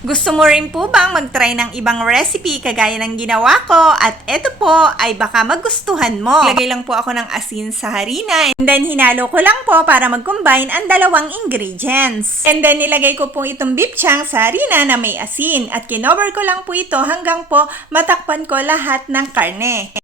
Gusto mo rin po bang mag-try ng ibang recipe kagaya ng ginawa ko? At eto po ay baka magustuhan mo. Lagay lang po ako ng asin sa harina and then hinalo ko lang po para mag-combine ang dalawang ingredients. And then nilagay ko po itong beef chunk sa harina na may asin at kinover ko lang po ito hanggang po matakpan ko lahat ng karne.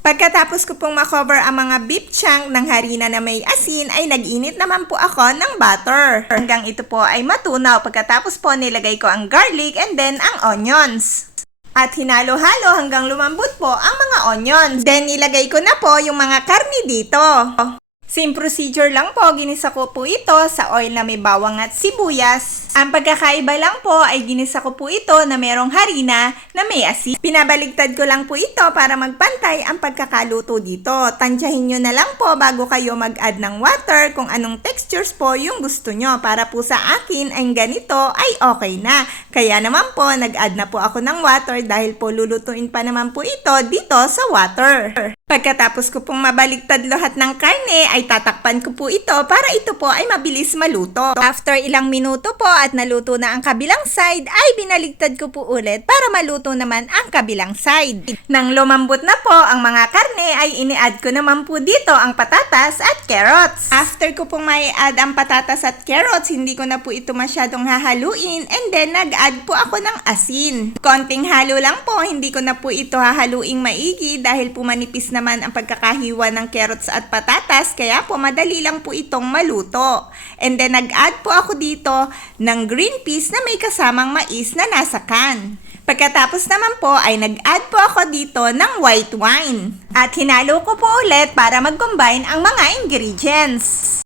Pagkatapos ko pong makover ang mga beef chunk ng harina na may asin, ay nag-init naman po ako ng butter. Hanggang ito po ay matunaw. Pagkatapos po nilagay ko ang garlic and then ang onions. At hinalo-halo hanggang lumambot po ang mga onions. Then nilagay ko na po yung mga karni dito. Same procedure lang po, ginisa ko po ito sa oil na may bawang at sibuyas. Ang pagkakaiba lang po ay ginisa ko po ito na merong harina na may asin. Pinabaligtad ko lang po ito para magpantay ang pagkakaluto dito. Tansyahin nyo na lang po bago kayo mag-add ng water kung anong textures po yung gusto nyo. Para po sa akin ay ganito ay okay na. Kaya naman po nag-add na po ako ng water dahil po lulutuin pa naman po ito dito sa water. Pagkatapos ko pong mabaligtad lahat ng karne ay tatakpan ko po ito para ito po ay mabilis maluto. After ilang minuto po at naluto na ang kabilang side ay binaligtad ko po ulit para maluto naman ang kabilang side. Nang lumambot na po ang mga karne ay ini-add ko naman po dito ang patatas at carrots. After ko pong mai-add ang patatas at carrots, hindi ko na po ito masyadong hahaluin and then nag-add po ako ng asin. Konting halo lang po, hindi ko na po ito hahaluing maigi dahil po manipis naman ang pagkakahiwa ng carrots at patatas, kaya po madali lang po itong maluto. And then nag-add po ako dito ng green peas na may kasamang mais na nasa can. Pagkatapos naman po ay nag-add po ako dito ng white wine. At hinalo ko po ulit para mag-combine ang mga ingredients.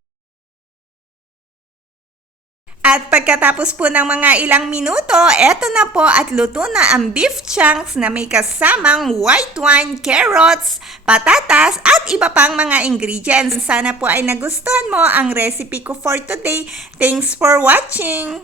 At pagkatapos po ng mga ilang minuto, eto na po at luto na ang beef chunks na may kasamang white wine, carrots, patatas at iba pang mga ingredients. Sana po ay nagustuhan mo ang recipe ko for today. Thanks for watching!